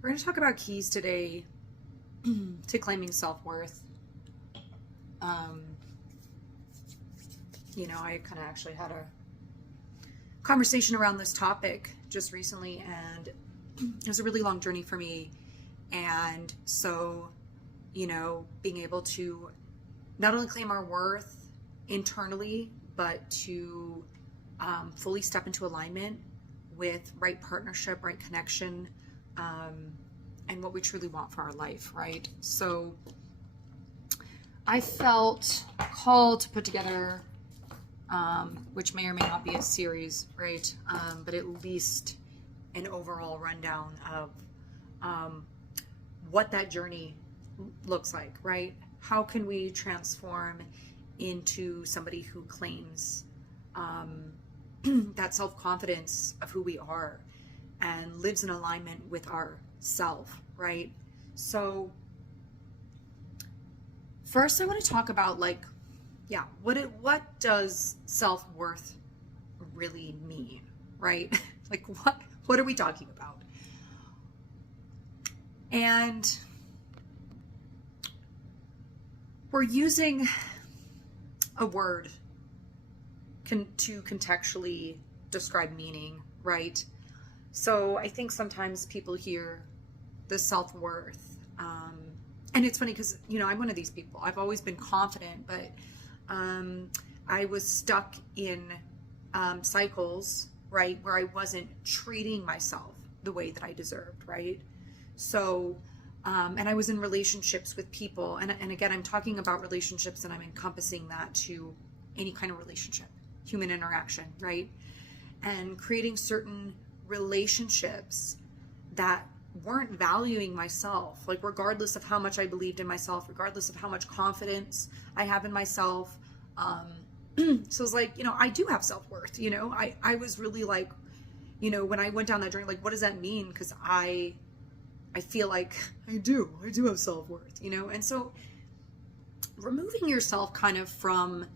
We're going to talk about keys today to claiming self-worth. Um, I kind of actually had a conversation around this topic just recently, and it was a really long journey for me. And so, being able to not only claim our worth internally, but to fully step into alignment with right partnership, right connection, and what we truly want for our life, right? So I felt called to put together, which may or may not be a series, right? But at least an overall rundown of what that journey looks like, right? How can we transform into somebody who claims that self-confidence of who we are and lives in alignment with our self, right? So first I want to talk about what does self-worth really mean, right? Like what are we talking about? And we're using a word to contextually describe meaning, right? So I think sometimes people hear the self-worth, and it's funny because I'm one of these people. I've always been confident, but I was stuck in cycles, right, where I wasn't treating myself the way that I deserved, right? So and I was in relationships with people, and again, I'm talking about relationships, and I'm encompassing that to any kind of relationship, human interaction, right? And creating certain relationships that weren't valuing myself, like regardless of how much I believed in myself, regardless of how much confidence I have in myself. So it's like, I do have self-worth, I was really like, when I went down that journey, like, what does that mean? Because I feel like I do have self-worth, and so removing yourself kind of from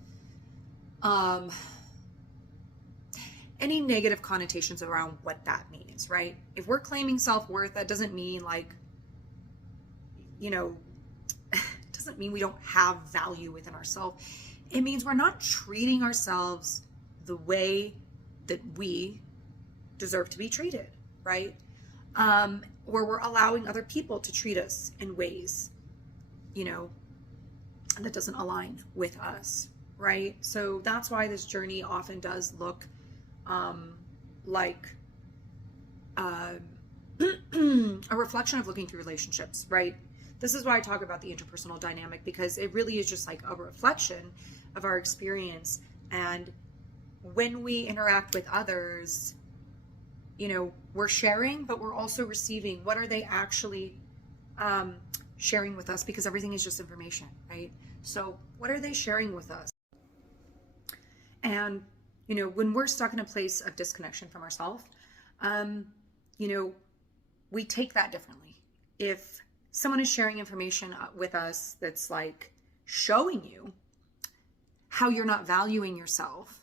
any negative connotations around what that means, right? If we're claiming self-worth, that doesn't mean it doesn't mean we don't have value within ourselves. It means we're not treating ourselves the way that we deserve to be treated, right? Or we're allowing other people to treat us in ways, that doesn't align with us, right? So that's why this journey often does look like a reflection of looking through relationships, right? This is why I talk about the interpersonal dynamic, because it really is just like a reflection of our experience. And when we interact with others, we're sharing, but we're also receiving. What are they actually sharing with us? Because everything is just information, right? So what are they sharing with us? And when we're stuck in a place of disconnection from ourselves, we take that differently. If someone is sharing information with us that's like showing you how you're not valuing yourself,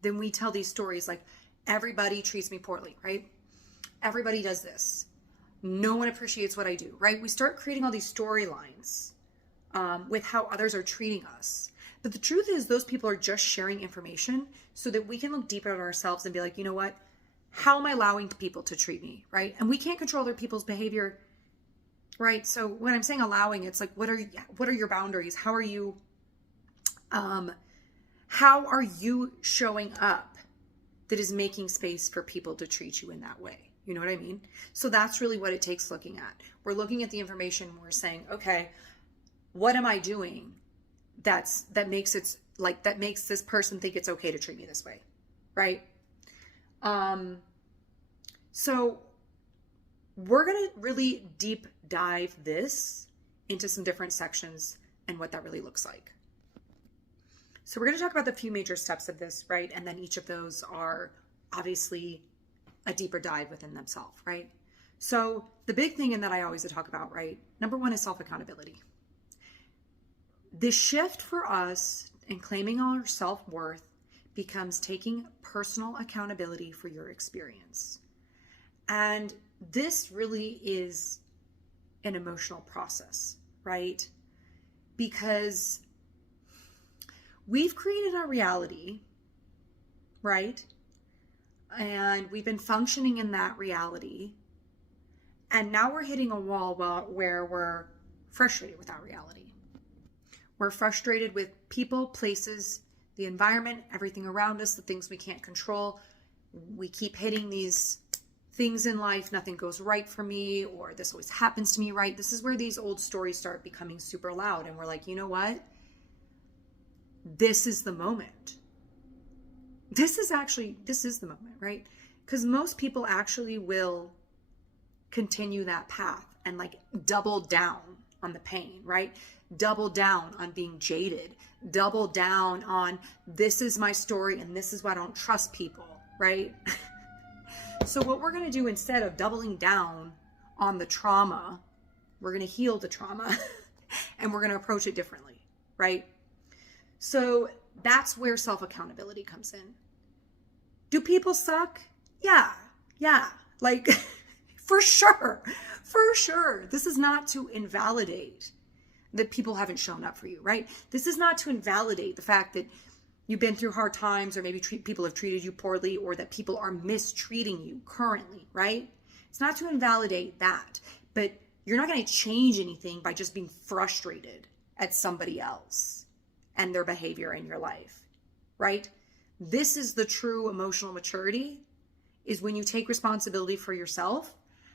then we tell these stories like, everybody treats me poorly, right? Everybody does this. No one appreciates what I do, right? We start creating all these storylines with how others are treating us. But the truth is, those people are just sharing information so that we can look deeper at ourselves and be like, you know what? How am I allowing people to treat me, right? And we can't control other people's behavior, right? So when I'm saying allowing, it's like, what are your boundaries? How are you showing up that is making space for people to treat you in that way? You know what I mean? So that's really what it takes looking at. We're looking at the information and we're saying, okay, what am I doing that makes this person think it's okay to treat me this way, right? So we're going to really deep dive this into some different sections and what that really looks like. So we're going to talk about the few major steps of this, right? And then each of those are obviously a deeper dive within themselves, right? So the big thing, and that I always talk about, right? Number one is self-accountability. The shift for us in claiming our self-worth becomes taking personal accountability for your experience. And this really is an emotional process, right? Because we've created our reality, right? And we've been functioning in that reality. And now we're hitting a wall where we're frustrated with our reality. We're frustrated with people, places, the environment, everything around us, the things we can't control. We keep hitting these things in life. Nothing goes right for me, or this always happens to me, right? This is where these old stories start becoming super loud. And we're like, you know what? This is the moment. This is the moment, right? Because most people actually will continue that path and like double down on the pain, right? Double down on being jaded, double down on this is my story and this is why I don't trust people, right? So what we're going to do, instead of doubling down on the trauma, we're going to heal the trauma and we're going to approach it differently, right? So that's where self-accountability comes in. Do people suck? Yeah. Like for sure. This is not to invalidate that people haven't shown up for you, right? This is not to invalidate the fact that you've been through hard times, or maybe people have treated you poorly, or that people are mistreating you currently, right? It's not to invalidate that, but you're not going to change anything by just being frustrated at somebody else and their behavior in your life, right? This is the true emotional maturity, is when you take responsibility for yourself,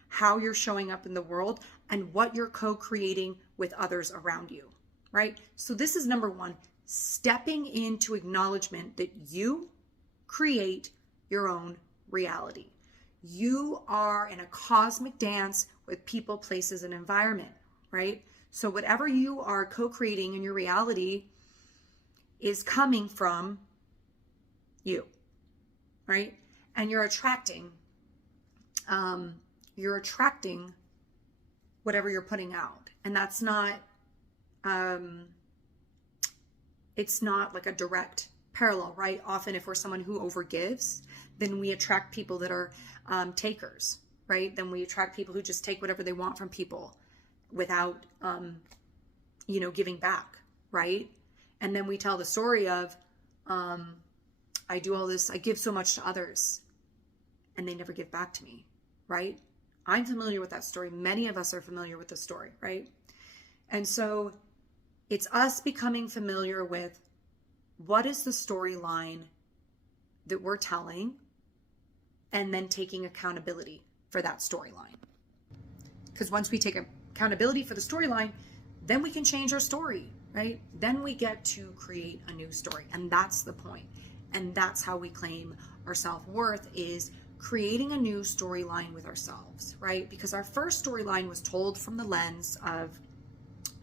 how you're showing up in the world, and what you're co-creating with others around you, right? So this is number one, stepping into acknowledgement that you create your own reality. You are in a cosmic dance with people, places, and environment, right? So whatever you are co-creating in your reality is coming from you, right? And you're attracting whatever you're putting out. And that's not, it's not like a direct parallel, right? Often if we're someone who overgives, then we attract people that are takers, right? Then we attract people who just take whatever they want from people without, giving back, right? And then we tell the story of, I do all this, I give so much to others, and they never give back to me, right? I'm familiar with that story. Many of us are familiar with the story, right? And so it's us becoming familiar with what is the storyline that we're telling, and then taking accountability for that storyline. Because once we take accountability for the storyline, then we can change our story, right? Then we get to create a new story. And that's the point. And that's how we claim our self-worth, is creating a new storyline with ourselves, right? Because our first storyline was told from the lens of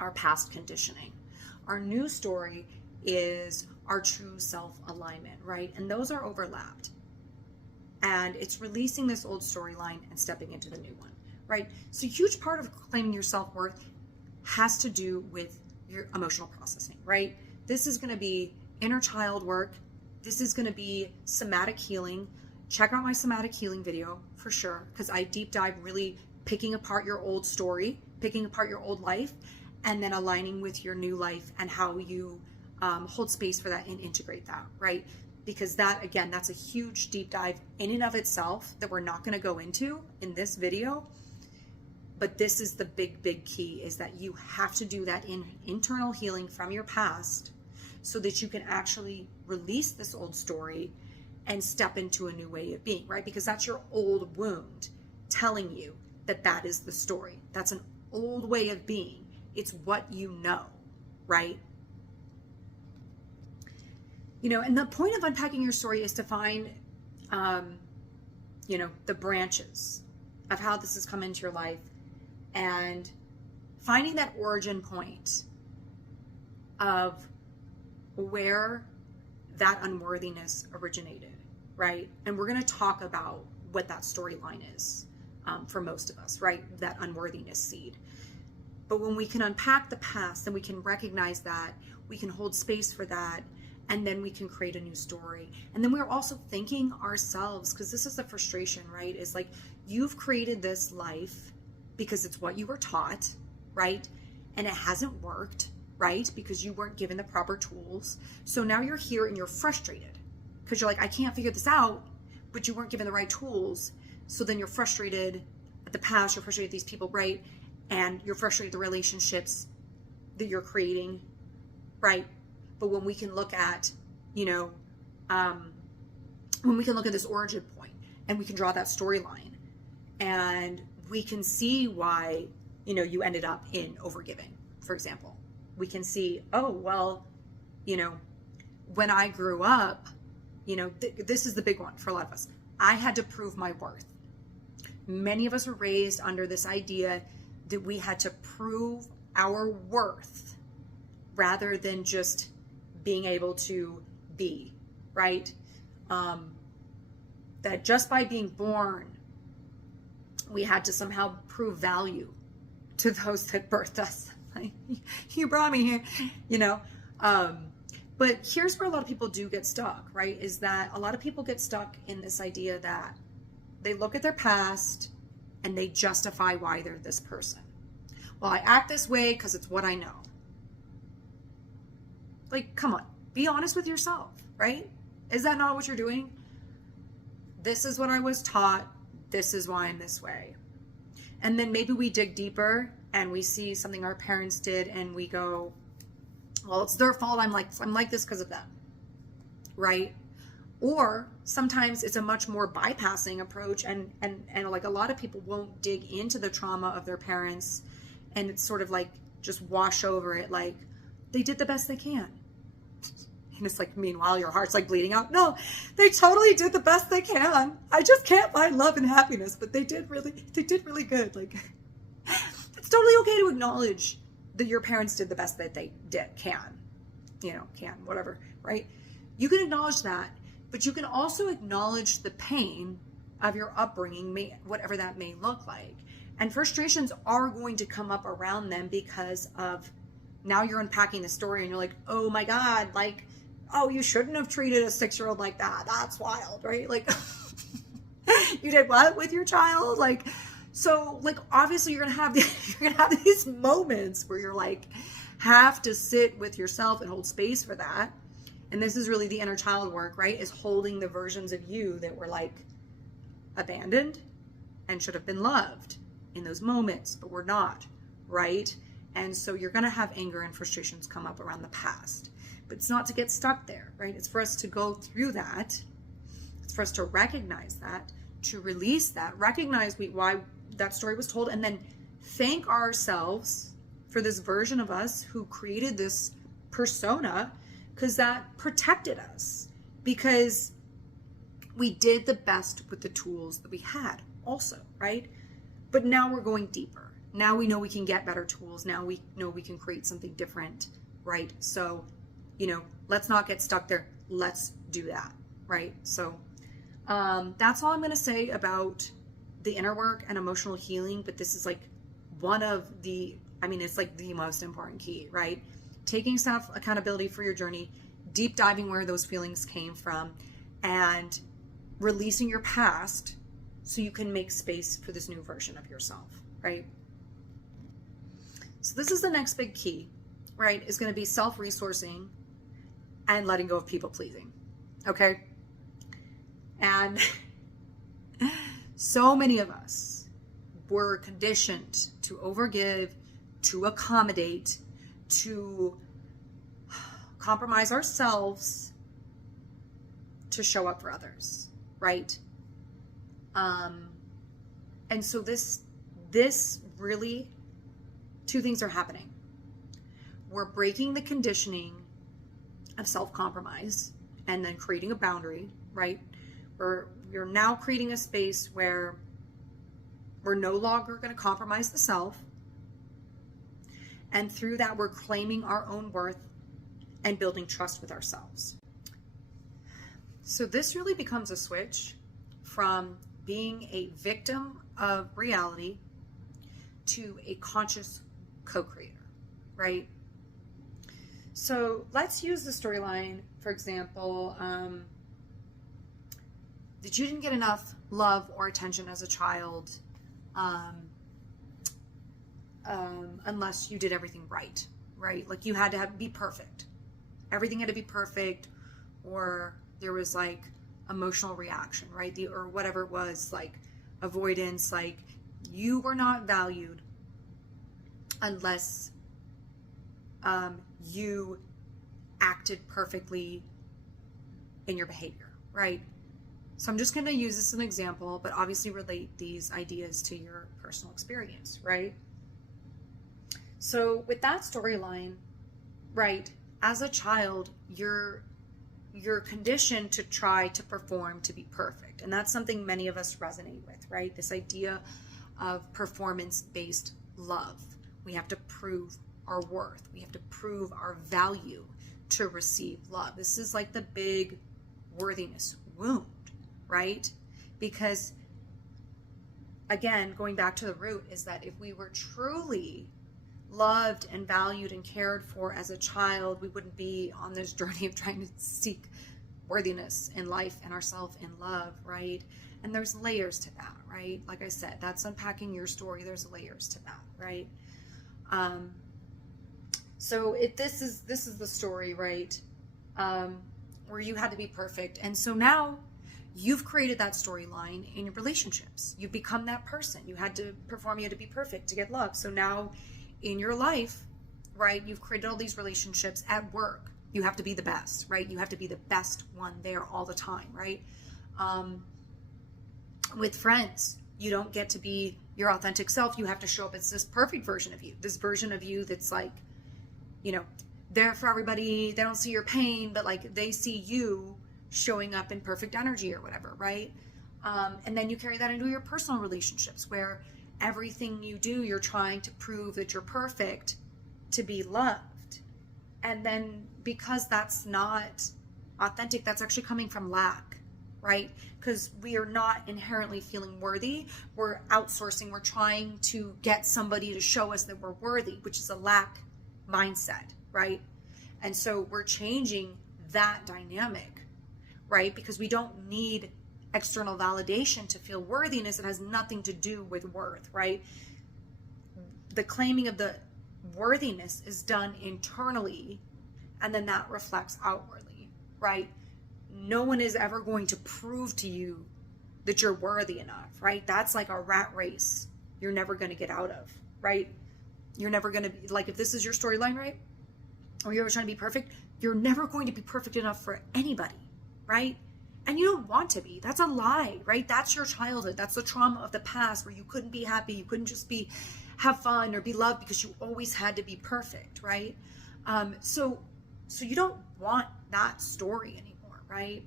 our past conditioning. Our new story is our true self-alignment, right? And those are overlapped. And it's releasing this old storyline and stepping into the new one, right? So a huge part of claiming your self-worth has to do with your emotional processing, right? This is going to be inner child work. This is going to be somatic healing. Check out my somatic healing video for sure, because I deep dive really picking apart your old story, picking apart your old life, and then aligning with your new life and how you hold space for that and integrate that, right? Because that, again, that's a huge deep dive in and of itself that we're not going to go into in this video. But this is the big key, is that you have to do that internal healing from your past so that you can actually release this old story and step into a new way of being, right? Because that's your old wound telling you that that is the story. That's an old way of being. It's what you know, right? And the point of unpacking your story is to find, the branches of how this has come into your life, and finding that origin point of where that unworthiness originated, right? And we're going to talk about what that storyline is for most of us, right? That unworthiness seed. But when we can unpack the past, then we can recognize that, we can hold space for that, and then we can create a new story. And then we're also thanking ourselves, because this is the frustration, right? Is like, you've created this life because it's what you were taught, right? And it hasn't worked, right? Because you weren't given the proper tools. So now you're here and you're frustrated because you're like, I can't figure this out, but you weren't given the right tools. So then you're frustrated at the past, you're frustrated at these people, right? And you're frustrated at the relationships that you're creating, right? But when we can look at, when we can look at this origin point and we can draw that storyline, and we can see why, you ended up in overgiving, for example. We can see, oh, well, when I grew up, this is the big one for a lot of us. I had to prove my worth. Many of us were raised under this idea that we had to prove our worth rather than just being able to be, right? That just by being born, we had to somehow prove value to those that birthed us. Like, you brought me here, But here's where a lot of people do get stuck, right? Is that a lot of people get stuck in this idea that they look at their past and they justify why they're this person. Well, I act this way because it's what I know. Like, come on, be honest with yourself, right? Is that not what you're doing? This is what I was taught. This is why I'm this way. And then maybe we dig deeper and we see something our parents did and we go, well, it's their fault. I'm like this because of them, right? Or sometimes it's a much more bypassing approach, and like a lot of people won't dig into the trauma of their parents, and it's sort of like just wash over it, like they did the best they can. And it's like, meanwhile, your heart's like bleeding out. No, they totally did the best they can. I just can't find love and happiness, but they did really good. Like, it's totally okay to acknowledge that your parents did the best that they can, whatever, right? You can acknowledge that, but you can also acknowledge the pain of your upbringing, whatever that may look like. And frustrations are going to come up around them because of, now you're unpacking the story and you're like, oh my God, like, oh, you shouldn't have treated a 6-year-old like that. That's wild, right? Like, you did what with your child? Like, so like, obviously you're gonna have these moments where you're like, have to sit with yourself and hold space for that. And this is really the inner child work, right? Is holding the versions of you that were like abandoned and should have been loved in those moments, but were not, right? And so you're gonna have anger and frustrations come up around the past, but it's not to get stuck there, right? It's for us to go through that. It's for us to recognize that, to release that, recognize why that story was told, and then thank ourselves for this version of us who created this persona, because that protected us, because we did the best with the tools that we had also, right? But now we're going deeper. Now we know we can get better tools. Now we know we can create something different, right? So, let's not get stuck there. Let's do that, right? So that's all I'm going to say about the inner work and emotional healing. But this is like it's like the most important key, right? Taking self accountability for your journey, deep diving where those feelings came from, and releasing your past so you can make space for this new version of yourself, right? So this is the next big key, right? Is going to be self-resourcing and letting go of people-pleasing, okay? And so many of us were conditioned to overgive, to accommodate, to compromise ourselves to show up for others, right? And so this really, two things are happening. We're breaking the conditioning of self-compromise and then creating a boundary, right? You're now creating a space where we're no longer going to compromise the self. And through that, we're claiming our own worth and building trust with ourselves. So this really becomes a switch from being a victim of reality to a conscious co-creator, right? So let's use the storyline, for example, that you didn't get enough love or attention as a child, unless you did everything right? Like you had to be perfect. Everything had to be perfect, or there was like emotional reaction, right? Or whatever it was, like avoidance, like you were not valued unless you acted perfectly in your behavior, right? So I'm just going to use this as an example, but obviously relate these ideas to your personal experience, right? So with that storyline, right, as a child, you're conditioned to try to perform to be perfect. And that's something many of us resonate with, right? This idea of performance-based love. We have to prove our worth. We have to prove our value to receive love. This is like the big worthiness wound, right? Because again, going back to the root is that if we were truly loved and valued and cared for as a child, we wouldn't be on this journey of trying to seek worthiness in life and ourselves in love, right? And there's layers to that, right? Like I said, that's unpacking your story. There's layers to that, right? So this is the story, right? Where you had to be perfect. And so now you've created that storyline in your relationships. You've become that person. You had to perform, you had to be perfect to get love. So now in your life, right, you've created all these relationships at work. You have to be the best, right? You have to be the best one there all the time, right? With friends, you don't get to be your authentic self. You have to show up as this perfect version of you, this version of you that's like, you know, there for everybody. They don't see your pain, but like they see you showing up in perfect energy or whatever, right? And then you carry that into your personal relationships where everything you do, you're trying to prove that you're perfect to be loved. And then because that's not authentic, that's actually coming from lack, right? Because we are not inherently feeling worthy. We're outsourcing. We're trying to get somebody to show us that we're worthy, which is a lack mindset, right? And so we're changing that dynamic, right? Because we don't need external validation to feel worthiness. It has nothing to do with worth, right? The claiming of the worthiness is done internally, and then that reflects outwardly, right? No one is ever going to prove to you that you're worthy enough, right? That's like a rat race you're never going to get out of, right? You're never going to be, like, if this is your storyline, right? Or you're trying to be perfect, you're never going to be perfect enough for anybody, right? And you don't want to be. That's a lie, right? That's your childhood. That's the trauma of the past where you couldn't be happy. You couldn't just have fun or be loved because you always had to be perfect, right? So you don't want that story anymore, right?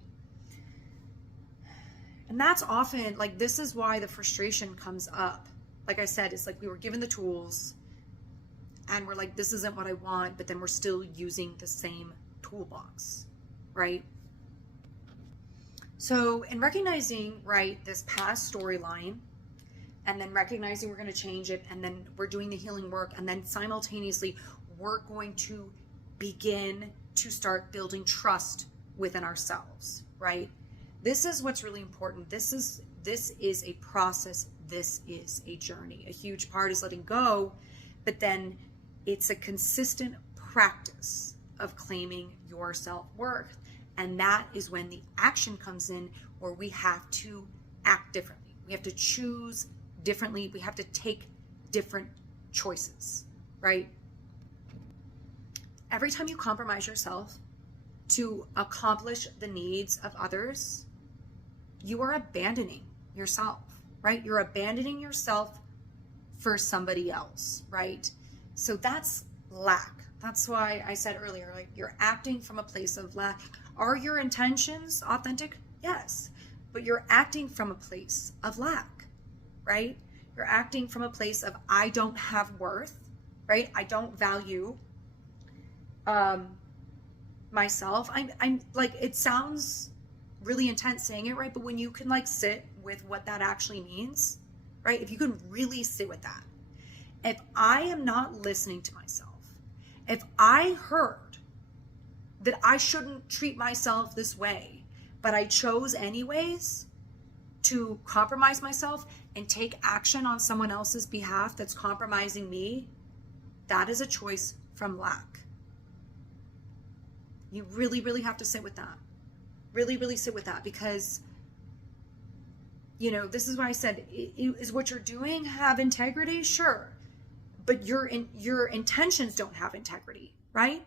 And that's often, like, this is why the frustration comes up. Like I said, it's like we were given the tools and we're like, this isn't what I want, but then we're still using the same toolbox, right? So in recognizing, right, this past storyline, and then recognizing we're going to change it, and then we're doing the healing work, and then simultaneously we're going to begin to start building trust within ourselves, right? This is what's really important. This is a process. This is a journey. A huge part is letting go, but then it's a consistent practice of claiming your self-worth. And that is when the action comes in, where we have to act differently. We have to choose differently. We have to take different choices, right? Every time you compromise yourself to accomplish the needs of others, you are abandoning yourself, right? You're abandoning yourself for somebody else, right? So that's lack. That's why I said earlier, like, you're acting from a place of lack. Are your intentions authentic? Yes. But you're acting from a place of lack, right? You're acting from a place of, I don't have worth, right? I don't value myself. I'm like, it sounds really intense saying it, right? But when you can like sit with what that actually means, right? If you can really sit with that. If I am not listening to myself, if I heard that I shouldn't treat myself this way, but I chose anyways to compromise myself and take action on someone else's behalf that's compromising me, that is a choice from lack. You really, really have to sit with that. Really, really sit with that, because, you know, this is what I said. Is what you're doing have integrity? Sure. But your intentions don't have integrity, right?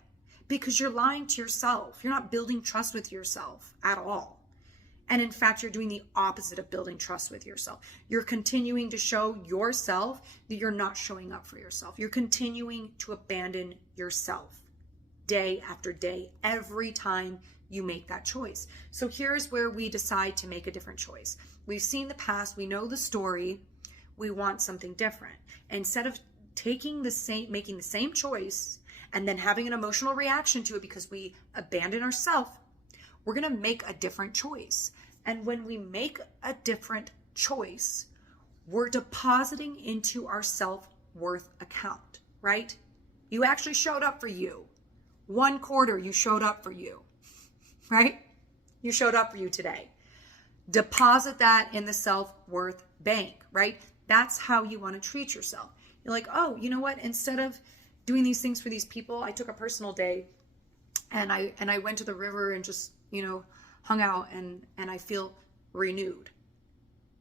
Because you're lying to yourself. You're not building trust with yourself at all. And in fact, you're doing the opposite of building trust with yourself. You're continuing to show yourself that you're not showing up for yourself. You're continuing to abandon yourself day after day, every time you make that choice. So here's where we decide to make a different choice. We've seen the past, we know the story, we want something different. Instead of making the same choice and then having an emotional reaction to it because we abandon ourselves, we're going to make a different choice. And when we make a different choice, we're depositing into our self-worth account, right? You actually showed up for you. 1 quarter, you showed up for you, right? You showed up for you today. Deposit that in the self-worth bank, right? That's how you want to treat yourself. You're like, oh, you know what? Instead of doing these things for these people, I took a personal day and I went to the river and just, you know, hung out and I feel renewed,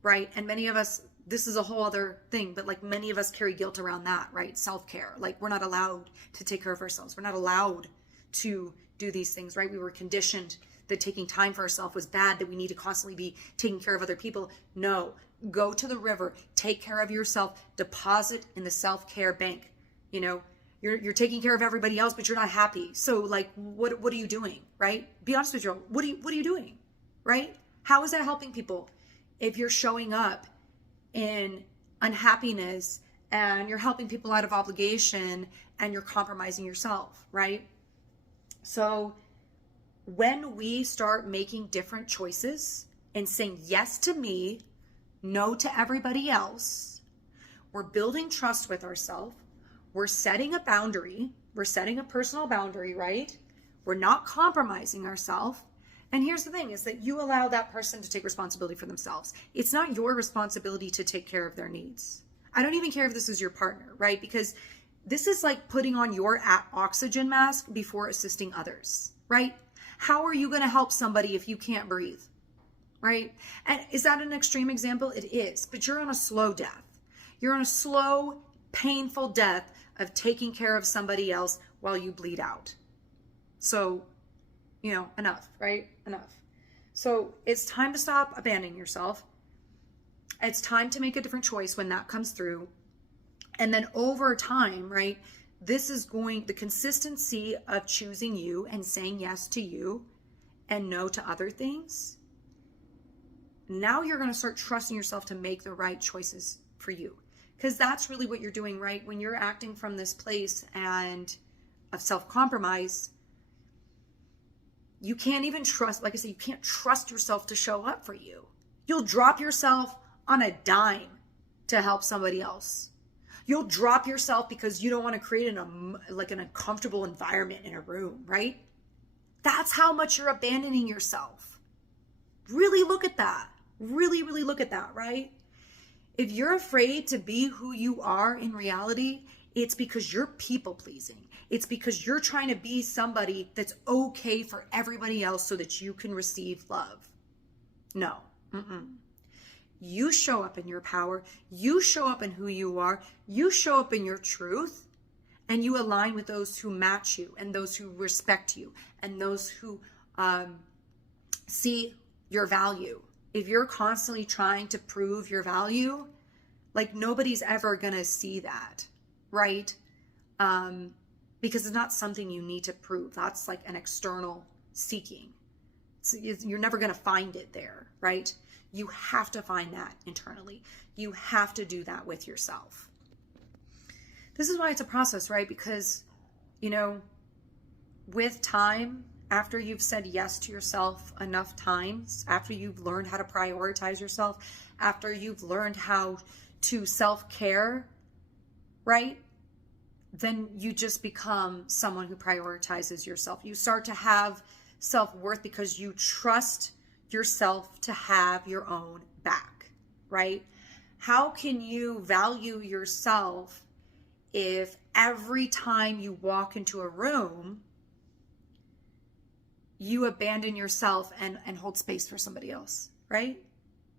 right? And many of us, this is a whole other thing, but like many of us carry guilt around that, right? Self-care. Like we're not allowed to take care of ourselves. We're not allowed to do these things, right? We were conditioned that taking time for ourselves was bad, that we need to constantly be taking care of other people. No, go to the river, take care of yourself, deposit in the self-care bank. You know, you're taking care of everybody else, but you're not happy. So like, what are you doing, right? Be honest with yourself. What are you doing, right? How is that helping people? If you're showing up in unhappiness and you're helping people out of obligation and you're compromising yourself, right? So when we start making different choices and saying yes to me, no to everybody else, we're building trust with ourselves. We're setting a boundary. We're setting a personal boundary, right? We're not compromising ourselves. And here's the thing is that you allow that person to take responsibility for themselves. It's not your responsibility to take care of their needs. I don't even care if this is your partner, right? Because this is like putting on your oxygen mask before assisting others, right? How are you going to help somebody if you can't breathe, right? And is that an extreme example? It is, but you're on a slow death. You're on a slow, painful death of taking care of somebody else while you bleed out. So, you know, enough, right? Enough. So it's time to stop abandoning yourself. It's time to make a different choice when that comes through. And then over time, right, the consistency of choosing you and saying yes to you and no to other things. Now you're going to start trusting yourself to make the right choices for you. Because that's really what you're doing, right? When you're acting from this place and of self-compromise, you can't even trust, like I said, you can't trust yourself to show up for you. You'll drop yourself on a dime to help somebody else. You'll drop yourself because you don't want to create an uncomfortable environment in a room, right? That's how much you're abandoning yourself. Really look at that. Really, really look at that, right? If you're afraid to be who you are in reality, it's because you're people pleasing. It's because you're trying to be somebody that's okay for everybody else so that you can receive love. No. You show up in your power. You show up in who you are. You show up in your truth. And you align with those who match you and those who respect you and those who see your value. If you're constantly trying to prove your value, like nobody's ever going to see that, right? Because it's not something you need to prove. That's like an external seeking. You're never going to find it there, right? You have to find that internally. You have to do that with yourself. This is why it's a process, right? Because, you know, with time, after you've said yes to yourself enough times, after you've learned how to prioritize yourself, after you've learned how to self-care, right? then you just become someone who prioritizes yourself. You start to have self-worth because you trust yourself to have your own back, right? How can you value yourself if every time you walk into a room, you abandon yourself and hold space for somebody else, right?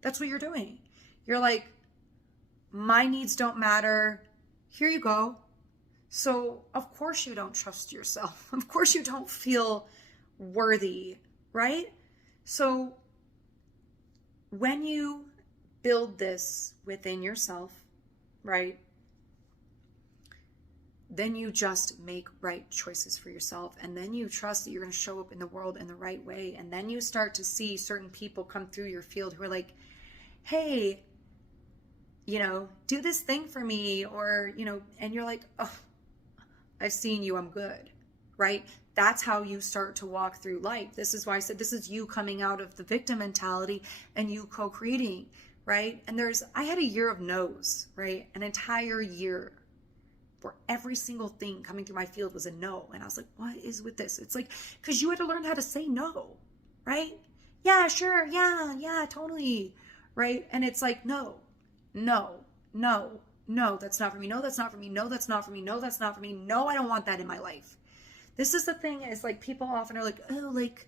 That's what you're doing. You're like, my needs don't matter. Here you go. So of course you don't trust yourself. Of course you don't feel worthy, right? So when you build this within yourself, right, then you just make right choices for yourself. And then you trust that you're going to show up in the world in the right way. And then you start to see certain people come through your field who are like, hey, do this thing for me, or, and you're like, oh, I've seen you, I'm good, right? That's how you start to walk through life. This is why I said this is you coming out of the victim mentality and you co-creating, right? And I had a year of no's, right? An entire year where every single thing coming through my field was a no. And I was like, what is with this? It's like, because you had to learn how to say no, right? Yeah, sure. Yeah, totally. Right? And it's like, no, that's not for me. No, that's not for me. No, that's not for me. No, that's not for me. No, I don't want that in my life. This is the thing, is like, people often are like, oh, like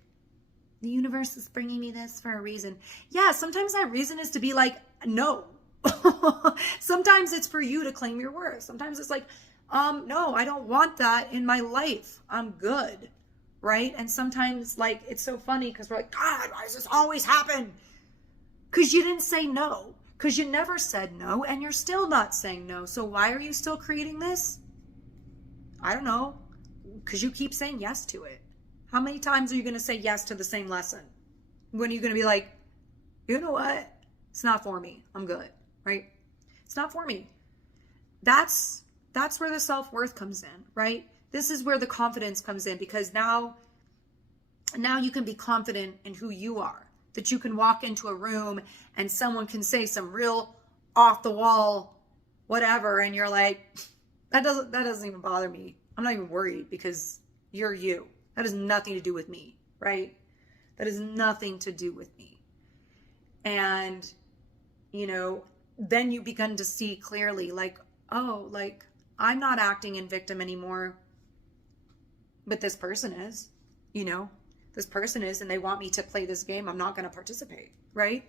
the universe is bringing me this for a reason. Yeah, sometimes that reason is to be like, no. Sometimes it's for you to claim your worth. Sometimes it's like, no, I don't want that in my life. I'm good. Right? And sometimes, like, it's so funny because we're like, God, why does this always happen? Because you didn't say no. Because you never said no, and you're still not saying no. So why are you still creating this? I don't know. Because you keep saying yes to it. How many times are you going to say yes to the same lesson? When are you going to be like, you know what? It's not for me. I'm good. Right? It's not for me. That's where the self-worth comes in, right? This is where the confidence comes in, because now you can be confident in who you are. That you can walk into a room and someone can say some real off the wall whatever, and you're like, that doesn't even bother me. I'm not even worried, because you're you. That has nothing to do with me, right? That has nothing to do with me. And then you begin to see clearly, like, oh, like, I'm not acting in victim anymore, but this person is, this person is, and they want me to play this game. I'm not going to participate, right?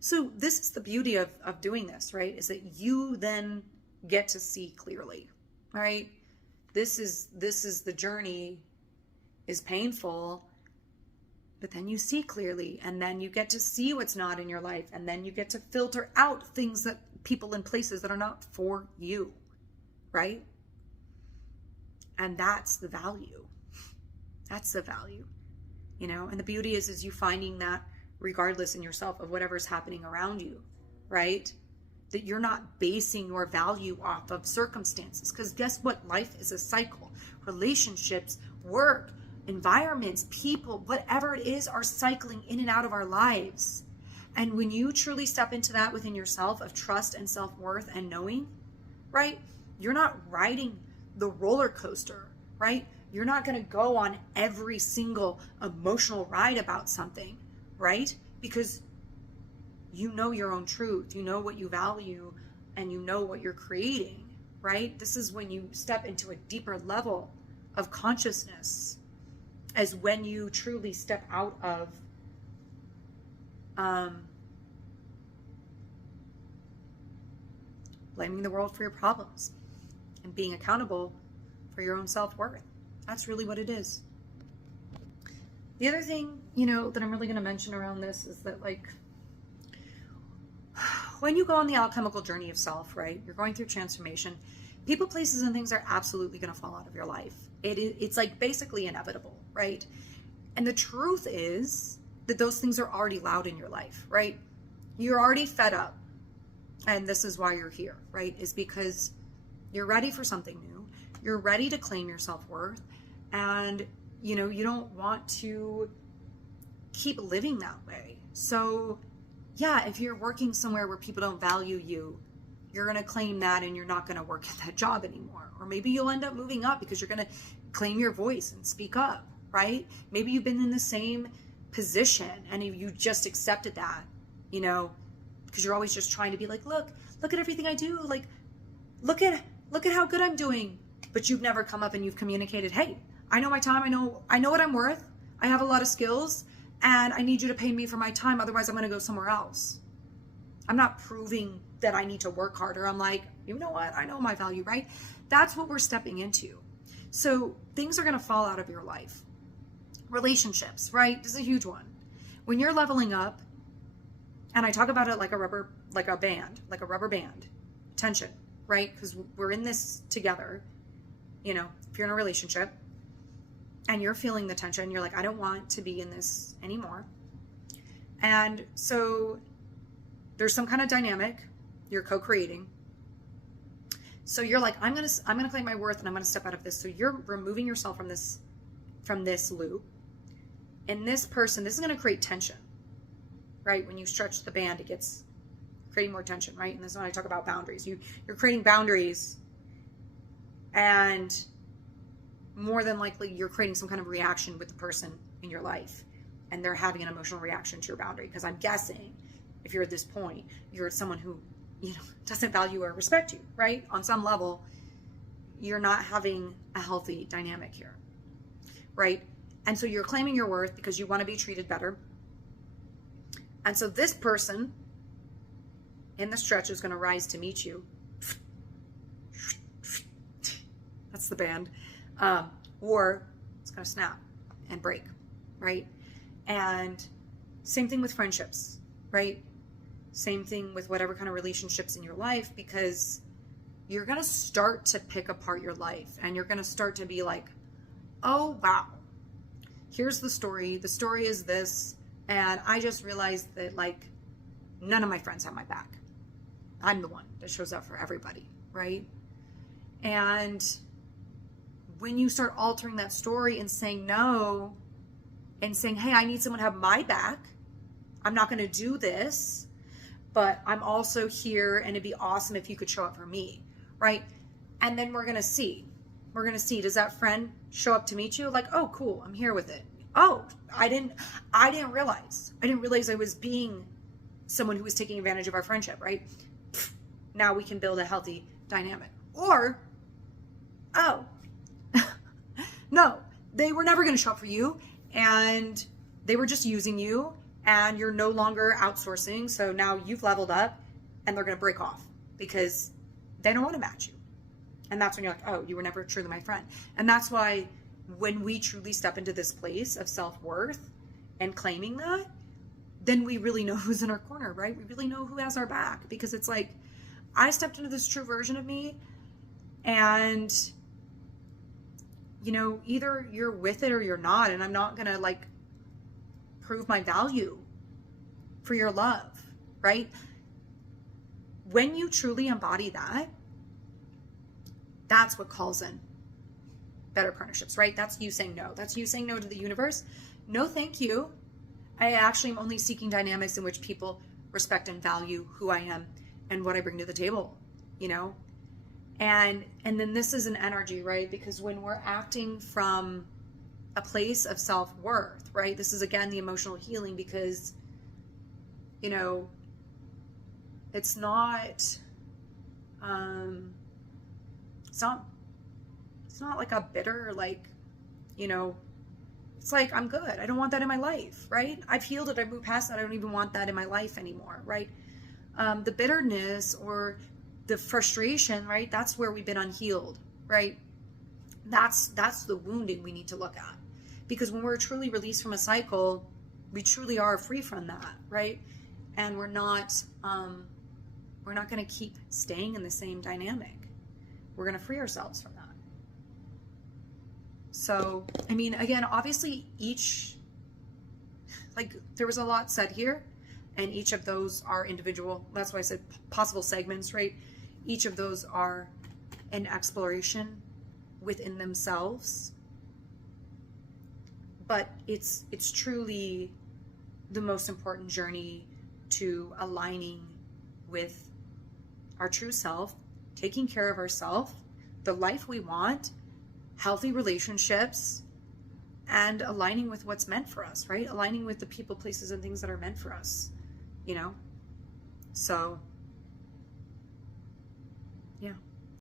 So this is the beauty of doing this, right? Is that you then get to see clearly, right? This is the journey is painful, but then you see clearly, and then you get to see what's not in your life, and then you get to filter out things, that people in places that are not for you, right? And that's the value. That's the value. And the beauty is you finding that regardless in yourself of whatever's happening around you, right? That you're not basing your value off of circumstances. Because guess what? Life is a cycle. Relationships, work, environments, people, whatever it is, are cycling in and out of our lives. And when you truly step into that within yourself of trust and self-worth and knowing, right? You're not riding the roller coaster, right? You're not going to go on every single emotional ride about something, right? Because you know your own truth, you know what you value, and you know what you're creating, right? This is when you step into a deeper level of consciousness, as when you truly step out of blaming the world for your problems and being accountable for your own self-worth. That's really what it is. The other thing, that I'm really going to mention around this is that, like, when you go on the alchemical journey of self, right, you're going through transformation, people, places, and things are absolutely going to fall out of your life. It's like basically inevitable, right? And the truth is that those things are already loud in your life, right? You're already fed up. And this is why you're here, right? Is because you're ready for something new. You're ready to claim your self-worth. And, you don't want to keep living that way. So, yeah, if you're working somewhere where people don't value you, you're going to claim that and you're not going to work at that job anymore. Or maybe you'll end up moving up because you're going to claim your voice and speak up, right? Maybe you've been in the same position and you just accepted that, because you're always just trying to be like, look at everything I do. Like, look at how good I'm doing. But you've never come up and you've communicated, hey, I know my time. I know what I'm worth. I have a lot of skills and I need you to pay me for my time. Otherwise I'm going to go somewhere else. I'm not proving that I need to work harder. I'm like, you know what? I know my value, right? That's what we're stepping into. So things are going to fall out of your life. Relationships, right? This is a huge one. When you're leveling up, and I talk about it like a rubber band, tension, right? Because we're in this together. If you're in a relationship and you're feeling the tension, you're like, I don't want to be in this anymore. And so there's some kind of dynamic you're co-creating. So you're like, I'm gonna claim my worth and I'm gonna step out of this. So you're removing yourself from this loop. And this is gonna create tension, right? When you stretch the band, it gets creating more tension, right? And this is when I talk about boundaries. You're creating boundaries, and more than likely you're creating some kind of reaction with the person in your life, and they're having an emotional reaction to your boundary. Because I'm guessing if you're at this point, you're someone who, doesn't value or respect you, right? On some level, you're not having a healthy dynamic here, right? And so you're claiming your worth because you want to be treated better. And so this person in the stretch is going to rise to meet you. That's the band. Or it's going to snap and break, right? And same thing with friendships, right? Same thing with whatever kind of relationships in your life, because you're going to start to pick apart your life and you're going to start to be like, oh, wow, here's the story. The story is this. And I just realized that none of my friends have my back. I'm the one that shows up for everybody, right? And when you start altering that story and saying no and saying, hey, I need someone to have my back. I'm not going to do this, but I'm also here and it'd be awesome if you could show up for me, right? And then we're going to see, does that friend show up to meet you? Like, oh, cool, I'm here with it. Oh, I didn't realize I was being someone who was taking advantage of our friendship, right? Now we can build a healthy dynamic. Or, oh, no, they were never going to show up for you and they were just using you and you're no longer outsourcing. So now you've leveled up and they're going to break off because they don't want to match you. And that's when you're like, oh, you were never truly my friend. And that's why when we truly step into this place of self-worth and claiming that, then we really know who's in our corner, right? We really know who has our back, because it's like, I stepped into this true version of me and, either you're with it or you're not. And I'm not going to prove my value for your love, right? When you truly embody that, that's what calls in better partnerships, right? That's you saying no. That's you saying no to the universe. No, thank you. I actually am only seeking dynamics in which people respect and value who I am and what I bring to the table, And then this is an energy, right? Because when we're acting from a place of self-worth, right? This is again the emotional healing, because it's not like a bitter, it's like, I'm good. I don't want that in my life, right? I've healed it. I've moved past that. I don't even want that in my life anymore, right? The bitterness or the frustration, right? That's where we've been unhealed, right? That's the wounding we need to look at. Because when we're truly released from a cycle, we truly are free from that, right? And we're not going to keep staying in the same dynamic. We're going to free ourselves from that. So, again, obviously there was a lot said here, and each of those are individual. That's why I said possible segments, right? Each of those are an exploration within themselves. But it's truly the most important journey to aligning with our true self, taking care of ourselves, the life we want, healthy relationships, and aligning with what's meant for us, right? Aligning with the people, places, and things that are meant for us, you know? So, yeah.